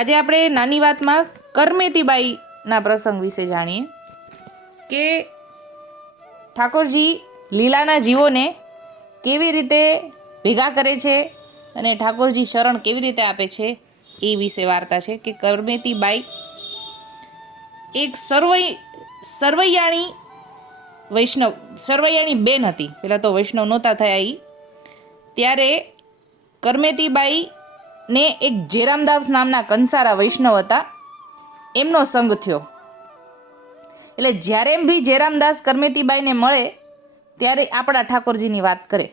આજે આપણે નાની વાતમાં કરમેતીબાઈના પ્રસંગ વિશે જાણીએ કે ઠાકોરજી લીલાના જીવોને કેવી રીતે ભેગા કરે છે અને ઠાકોરજી શરણ કેવી રીતે આપે છે એ વિશે વાર્તા છે કે કરમેતીબાઈ એક સર્વૈ સર્વૈયાણી વૈષ્ણવ, સર્વૈયાણી બેન હતી. પહેલાં તો વૈષ્ણવ નહોતા થયા એ ત્યારે કરમેતીબાઈને એક જેરામદાસ નામના કંસારા વૈષ્ણવ હતા. એમનો સંગ થયો. એટલે જ્યારે બી જેરામદાસ કરમેતીબાઈને મળે, ત્યારે આપણા ઠાકોરજીની વાત કરે.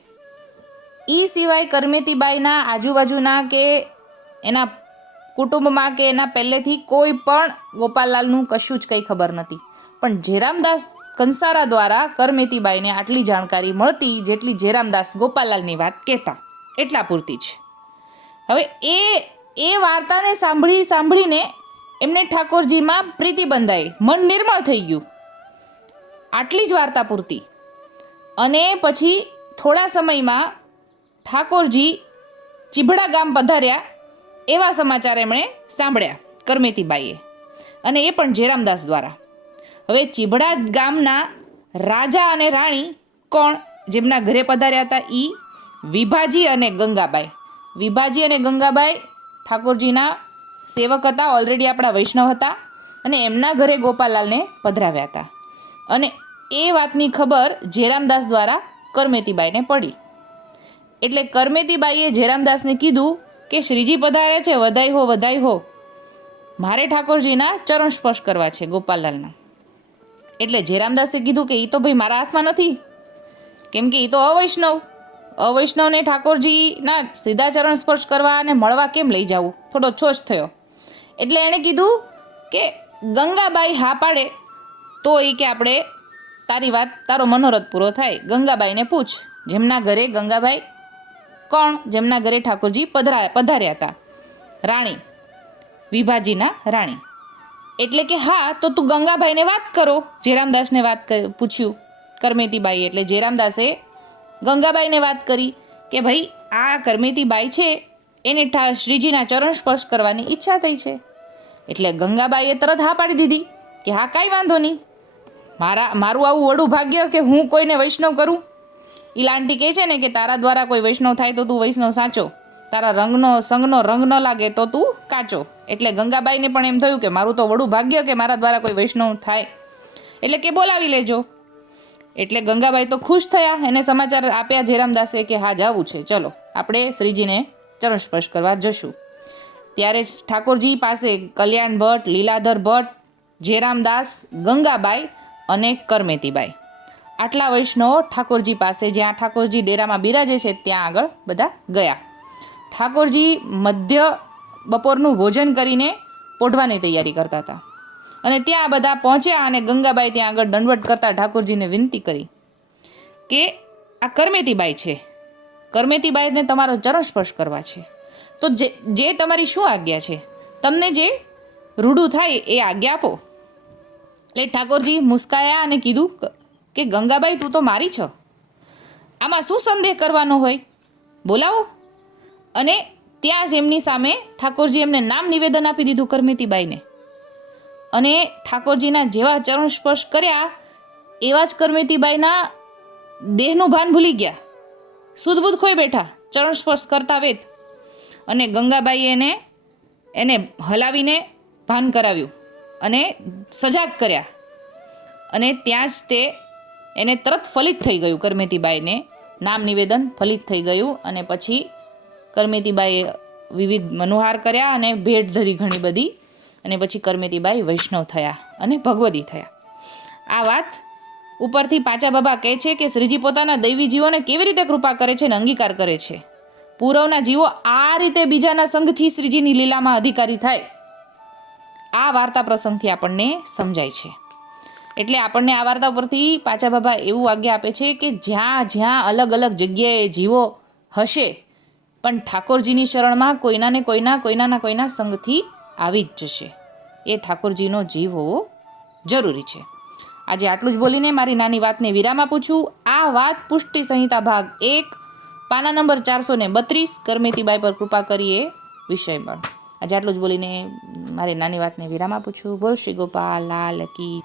એ સિવાય કરમેતીબાઈના આજુબાજુના કે એના કુટુંબમાં કે એના પહેલેથી કોઈ પણ ગોપાલલાલનું કશું જ કંઈ ખબર નથી. પણ જેરામદાસ કંસારા દ્વારા કરમેતીબાઈને આટલી જાણકારી મળતી જેટલી જેરામદાસ ગોપાલલાલની વાત કહેતા. એટલા પૂરતી જ. હવે એ એ વાર્તાને સાંભળી, સાંભળીને એમને ઠાકોરજીમાં પ્રીતિ બંધાઈ. મન નિર્મળ થઈ ગયું. આટલી જ વાર્તા પૂરતી. અને પછી થોડા સમયમાં ઠાકોરજી ચીભડા ગામ પધાર્યા એવા સમાચાર એમણે સાંભળ્યા કરમેતીબાઈએ અને એ પણ જેરામદાસ દ્વારા. હવે ચીભડા ગામના રાજા અને રાણી કોણ? જેમના ઘરે પધાર્યા હતા એ વિભાજી અને ગંગાબાઈ. વિભાજી અને ગંગાબાઈ ઠાકોરજીના સેવક હતા ઓલરેડી આપણા વૈષ્ણવ હતા અને એમના ઘરે ગોપાલાલને પધરાવ્યા હતા. અને એ વાતની ખબર જેરામદાસ દ્વારા કરમેતીબાઈને પડી. એટલે કરમેતીબાઈએ જેરામદાસને કીધું કે, શ્રીજી પધાર્યા છે, વધાઈ હો વધાઈ હો. મારે ઠાકોરજીના ચરણ સ્પર્શ કરવા છે ગોપાલલાલના. એટલે જેરામદાસે કીધું કે એ તો ભાઈ મારા હાથમાં નથી. કેમ કે એ તો અવૈષ્ણવ. અવૈષ્ણવને ઠાકોરજીના સીધા ચરણ સ્પર્શ કરવા અને મળવા કેમ લઈ જવું? થોડો છોછ થયો. એટલે એણે કીધું કે ગંગાબાઈ હા પાડે, તો એ કે આપણે તારી વાત, તારો મનોરથ પૂરો થાય. ગંગાબાઈને પૂછ, જેમના ઘરે ગંગાબાઈ કોણ? જેમના ઘરે ઠાકોરજી પધરા, પધાર્યા હતા. રાણી, વિભાજીના રાણી. એટલે કે હા, તો તું ગંગાભાઈને વાત કરો. જેરામદાસને વાત પૂછ્યું. કરમેતીબાઈ એટલે જેરામદાસે ગંગાબાઈને વાત કરી કે ભાઈ, આ કરમેતીબાઈ છે, એને શ્રીજીના ચરણ સ્પર્શ કરવાની ઈચ્છા થઈ છે. એટલે ગંગાબાઈએ તરત હા પાડી દીધી કે હા, કાંઈ વાંધો નહીં. મારા, મારું આવું વડું ભાગ્ય કે હું કોઈને વૈષ્ણવ કરું? ઈ લાંટી કહે છે ને કે તારા દ્વારા કોઈ વૈષ્ણવ થાય તો તું વૈષ્ણવ સાચો. તારા રંગનો, સંગનો રંગ ન લાગે તો તું કાચો. એટલે ગંગાબાઈને પણ એમ થયું કે મારું તો વડું ભાગ્ય કે મારા દ્વારા કોઈ વૈષ્ણવ થાય. એટલે કે બોલાવી લેજો. એટલે ગંગાબાઈ તો ખુશ થયા. એને સમાચાર આપ્યા જયરામદાસે કે હા, જવું છે. ચલો, આપણે શ્રીજીને ચરણ સ્પર્શ કરવા જશું. ત્યારે ઠાકોરજી પાસે કલ્યાણ ભટ્ટ, લીલાધર ભટ્ટ, જયરામદાસ, ગંગાબાઈ અને કરમેતીબાઈ. આટલા વૈષ્ણવો ઠાકોરજી પાસે, જ્યાં ઠાકોરજી ડેરામાં બિરાજે છે, ત્યાં આગળ બધા ગયા. ઠાકોરજી મધ્ય બપોરનું ભોજન કરીને પોઢવાની તૈયારી કરતા હતા. અને ત્યાં બધા પહોંચ્યા અને ગંગાબાઈ ત્યાં આગળ દંડવટ કરતા ઠાકોરજીને વિનંતી કરી કે આ કરમેતીબાઈ છે. કરમેતીબાઈને તમારો ચરણ સ્પર્શ કરવા છે. તો જે જે તમારી શું આજ્ઞા છે? તમને જે રૂડું થાય એ આજ્ઞા આપો. એટલે ઠાકોરજી મુસ્કાયા અને કીધું કે ગંગાબાઈ તું તો મારી છો. આમાં શું સંદેહ કરવાનો હોય? બોલાવો. અને ત્યાં જ એમની સામે ઠાકોરજી એમને નામ નિવેદન આપી દીધું કરમેતીબાઈને. અને ઠાકોરજીના જેવા ચરણ સ્પર્શ કર્યા, એવા જ કરમેતીબાઈના દેહનું ભાન ભૂલી ગયા. સુધબુધ ખોઈ બેઠા, ચરણ સ્પર્શ કરતા વેત. અને ગંગાબાઈએ એને એને હલાવીને ભાન કરાવ્યું અને સજાગ કર્યા. અને ત્યાં જ તે એને તરત ફલિત થઈ ગયું, કરમેતીબાઈને નામ નિવેદન ફલિત થઈ ગયું અને પછી કરમેતીબાઈએ વિવિધ મનોહાર કર્યા અને ભેટ ધરી ઘણી બધી અને પછી કરમેતીબાઈ વૈષ્ણવ થયા અને ભગવદી થયા. આ વાત ઉપરથી પાચા બાબા કહે છે કે શ્રીજી પોતાના દૈવી જીવોને કેવી રીતે કૃપા કરે છે અને અંગીકાર કરે છે. પૂરવના જીવો આ રીતે બીજાના સંઘથી શ્રીજીની લીલામાં અધિકારી થાય. આ વાર્તા પ્રસંગથી આપણને સમજાય છે. એટલે આપણને આ વાર્તા પરથી પાચા બાબા એવું આજ્ઞા આપે છે કે જ્યાં જ્યાં અલગ અલગ જગ્યાએ જીવો હશે, પણ ઠાકોરજીની શરણમાં કોઈના કોઈના, કોઈનાના કોઈના સંગથી આવી જ જશે. એ ઠાકોરજીનો જીવ હોવો જરૂરી છે. આજે આટલું જ બોલીને મારી નાની વાતને વિરામ આપું છું. આ વાત પુષ્ટિ સંહિતા ભાગ એક, પાના નંબર ચારસો ને બત્રીસ, કરમેતીબાઈ પર કૃપા કરીએ વિષય પર. આજે આટલું જ બોલીને મારી નાની વાતને વિરામ આપું છું. બોલ શ્રી ગોપાલ, લાલ કી.